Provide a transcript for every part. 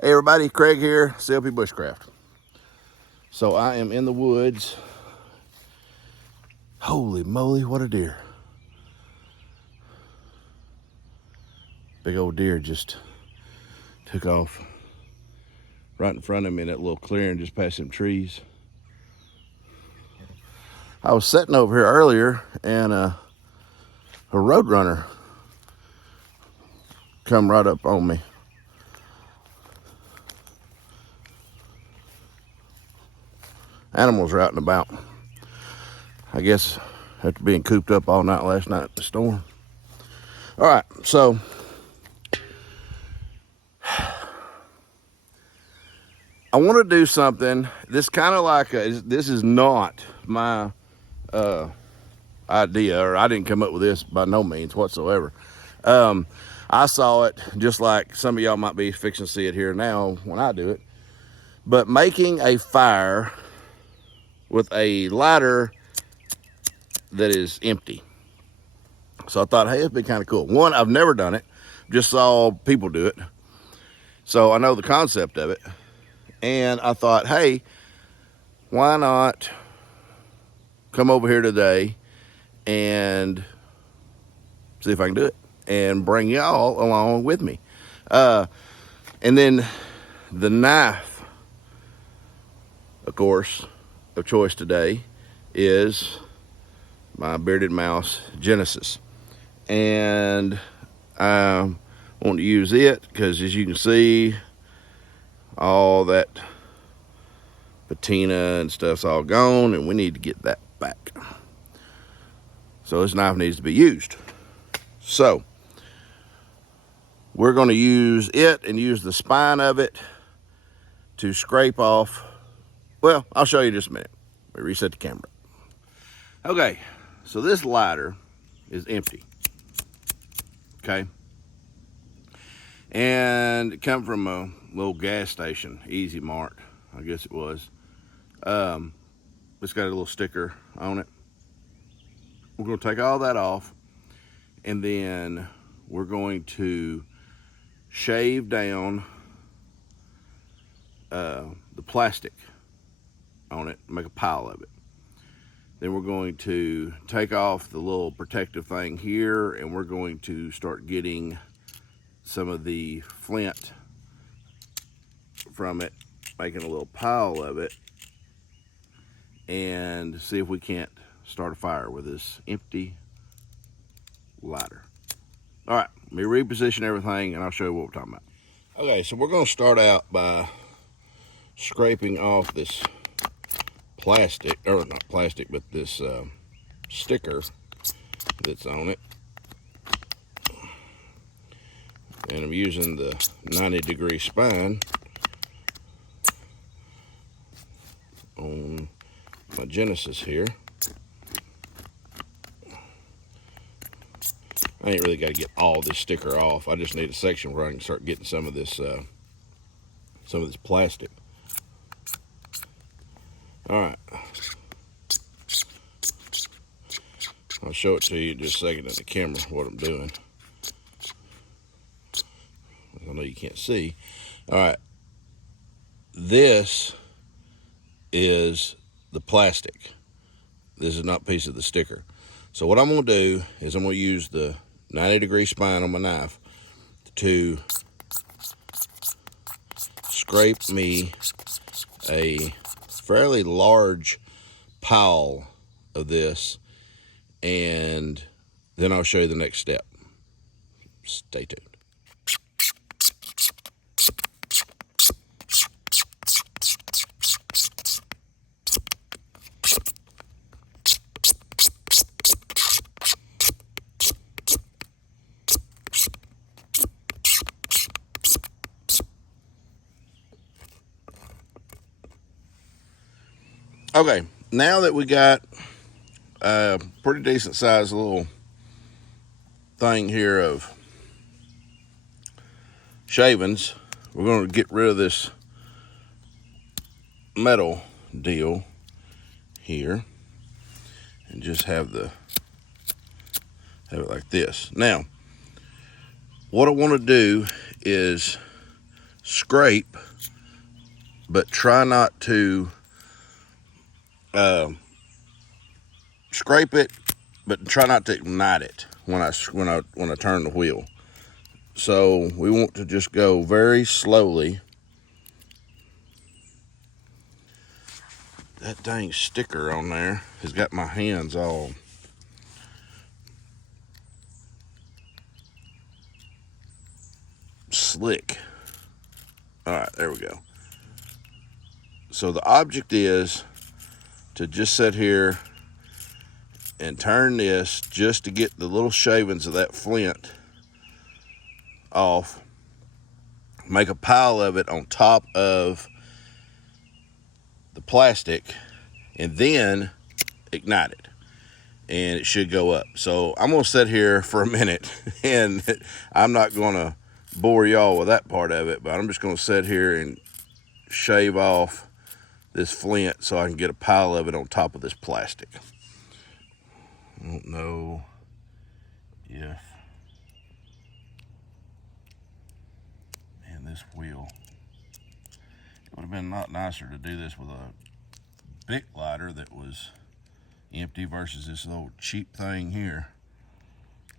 Hey everybody, Craig here, CLP Bushcraft. So I am in the woods. Holy moly, what a deer. Big old deer just took off right in front of me in that little clearing just past some trees. I was sitting over here earlier and a road runner come right up on me. Animals are out and about. I guess after being cooped up all night last night in the storm. All right, so I want to do something. This kind of like this is not my idea, or I didn't come up with this by no means whatsoever. I saw it just like some of y'all might be fixing to see it here now when I do it. But making a fire with a lighter that is empty. So I thought, hey, it'd be kind of cool. One, I've never done it. Just saw people do it. So I know the concept of it. And I thought, hey, why not come over here today and see if I can do it and bring y'all along with me. And then the knife, of course, of choice today is my Bearded Mouse Genesis. And I want to use it because, as you can see, all that patina and stuff's all gone, and we need to get that back. So this knife needs to be used. So we're going to use it and use the spine of it to scrape off. Well, I'll show you in just a minute. Let me reset the camera. Okay, so this lighter is empty. Okay. And it come from a little gas station, Easy Mart, I guess it was. It's got a little sticker on it. We're going to take all that off, and then we're going to shave down the plastic on it, make a pile of it. Then we're going to take off the little protective thing here, and we're going to start getting some of the flint from it, making a little pile of it, and see if we can't start a fire with this empty lighter. All right, let me reposition everything and I'll show you what we're talking about. Okay, so we're going to start out by scraping off this plastic, or not plastic, but this sticker that's on it. And I'm using the 90-degree spine on my Genesis here. I ain't really got to get all this sticker off. I just need a section where I can start getting some of this plastic. All right. I'll show it to you in just a second on the camera what I'm doing. I know you can't see. All right. This is the plastic. This is not a piece of the sticker. So what I'm going to do is I'm going to use the 90-degree spine on my knife to scrape me a fairly large pile of this, and then I'll show you the next step. Stay tuned. Okay, now that we got a pretty decent sized little thing here of shavings, we're going to get rid of this metal deal here and just have it like this. Now, what I want to do is scrape, but try not to scrape it, but try not to ignite it when I turn the wheel. So we want to just go very slowly. That dang sticker on there has got my hands all slick. All right, there we go. So the object is to just sit here and turn this just to get the little shavings of that flint off. Make a pile of it on top of the plastic and then ignite it, and it should go up. So I'm gonna sit here for a minute and I'm not gonna bore y'all with that part of it, but I'm just gonna sit here and shave off this flint so I can get a pile of it on top of this plastic. I don't know if, man, this wheel, it would have been a lot nicer to do this with a big lighter that was empty versus this little cheap thing here.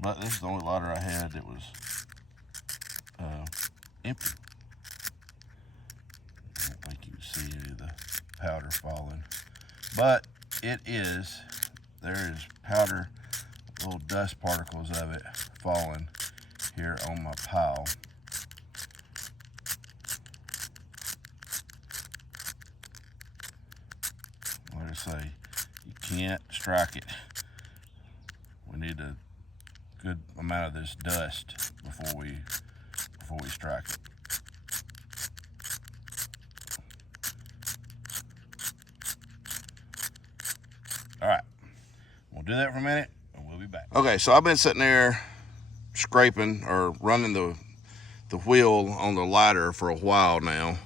But this is the only lighter I had that was empty. I don't think you can see any of the powder falling, but there is powder, little dust particles of it falling here on my pile. Like I say, you can't strike it. We need a good amount of this dust before we strike it. All right, we'll do that for a minute and we'll be back. Okay, so I've been sitting there scraping or running the wheel on the lighter for a while now,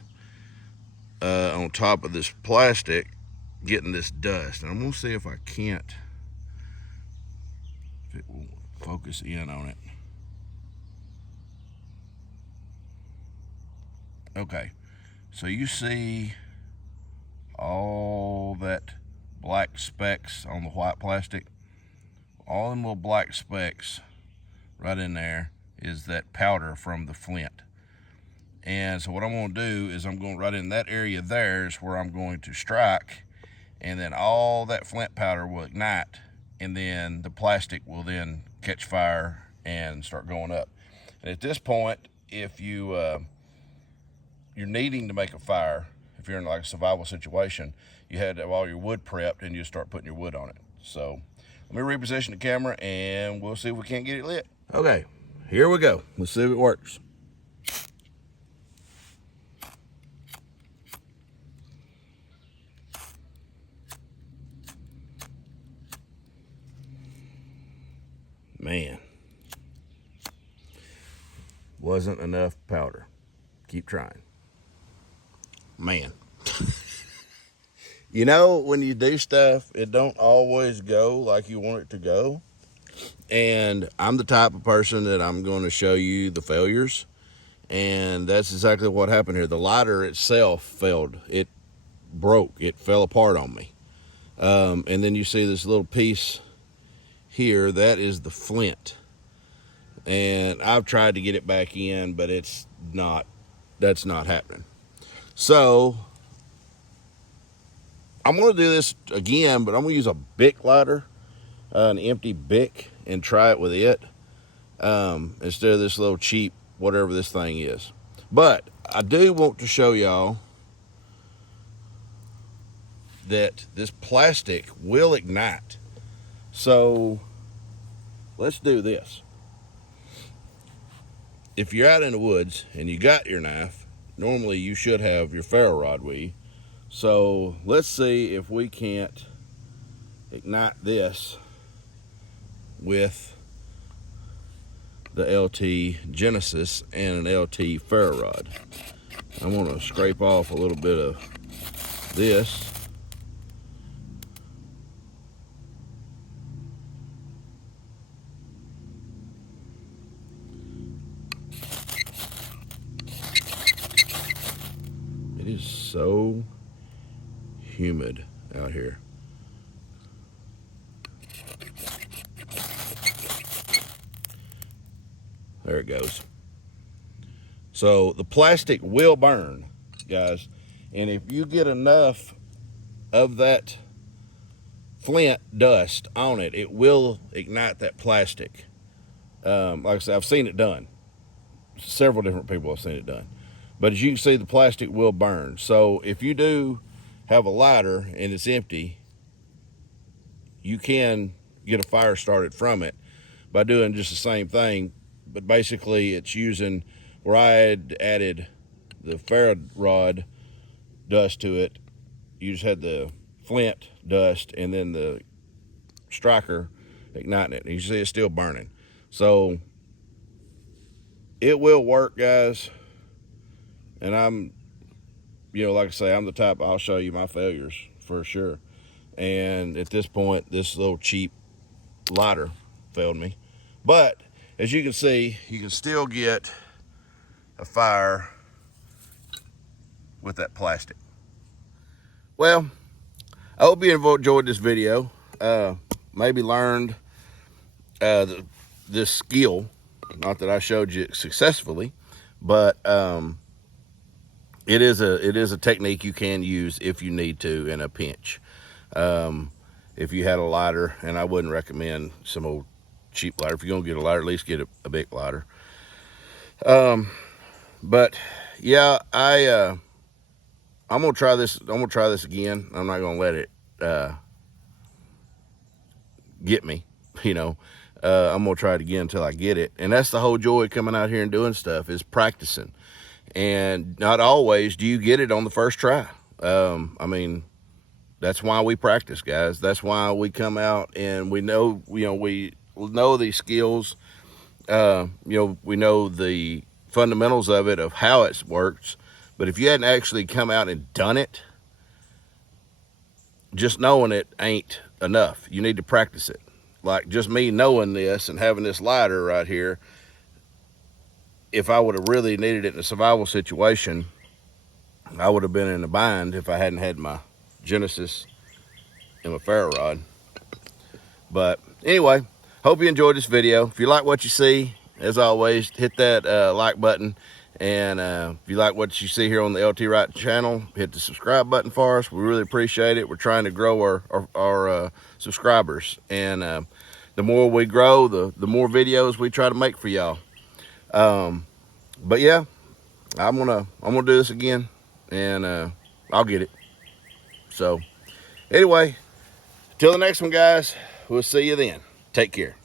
on top of this plastic, getting this dust. And I'm gonna see if I can't, if it will focus in on it. Okay, so you see all that black specks on the white plastic? All them little black specks right in there is that powder from the flint. And so what I'm going to do is I'm going right in that area there is where I'm going to strike, and then all that flint powder will ignite, and then the plastic will then catch fire and start going up. And at this point, if you're needing to make a fire, if you're in like a survival situation, you had to have all your wood prepped and you start putting your wood on it. So let me reposition the camera and we'll see if we can't get it lit. Okay, here we go. Let's see if it works. Man, wasn't enough powder. Keep trying. Man. You know, when you do stuff, it don't always go like you want it to go. And I'm the type of person that I'm going to show you the failures. And that's exactly what happened here. The lighter itself failed. It broke. It fell apart on me. And then you see this little piece here. That is the flint. And I've tried to get it back in, but that's not happening. So I'm going to do this again, but I'm going to use a Bic lighter, an empty Bic, and try it with it instead of this little cheap whatever this thing is. But I do want to show y'all that this plastic will ignite. So let's do this. If you're out in the woods and you got your knife, normally you should have your ferro rod with you. So let's see if we can't ignite this with the LT Genesis and an LT ferro rod. I'm going to scrape off a little bit of this. is so humid out here. There it goes. So the plastic will burn, guys. And if you get enough of that Flint dust on it, it will ignite that plastic. Like I said, I've seen it done. Several different people have seen it done. But as you can see, the plastic will burn. So if you do have a lighter and it's empty, you can get a fire started from it by doing just the same thing. But basically, it's using where I had added the ferro rod dust to it. You just had the Flint dust and then the striker igniting it. And you see it's still burning. So it will work, guys. And I'm, like I say, I'm the type, I'll show you my failures for sure. And at this point, this little cheap lighter failed me. But as you can see, you can still get a fire with that plastic. Well, I hope you enjoyed this video. Maybe learned this skill. Not that I showed you successfully, but it is a technique you can use if you need to in a pinch. If you had a lighter, and I wouldn't recommend some old cheap lighter. If you're gonna get a lighter, at least get a big lighter. But yeah, I'm gonna try this. I'm gonna try this again. I'm not gonna let it get me. I'm gonna try it again until I get it. And that's the whole joy of coming out here and doing stuff, is practicing. And not always do you get it on the first try. I mean, that's why we practice, guys. That's why we come out and we know, we know these skills. We know the fundamentals of it, of how it works. But if you hadn't actually come out and done it, just knowing it ain't enough. You need to practice it. Like just me knowing this and having this lighter right here, if I would have really needed it in a survival situation, I would have been in a bind if I hadn't had my Genesis and my ferro rod. But anyway, hope you enjoyed this video. If you like what you see, as always, hit that like button. And if you like what you see here on the LT Wright channel, hit the subscribe button for us. We really appreciate it. We're trying to grow our subscribers. And the more we grow, the more videos we try to make for y'all. But yeah, I'm gonna do this again, and I'll get it. So anyway, till the next one, guys, we'll see you then. Take care.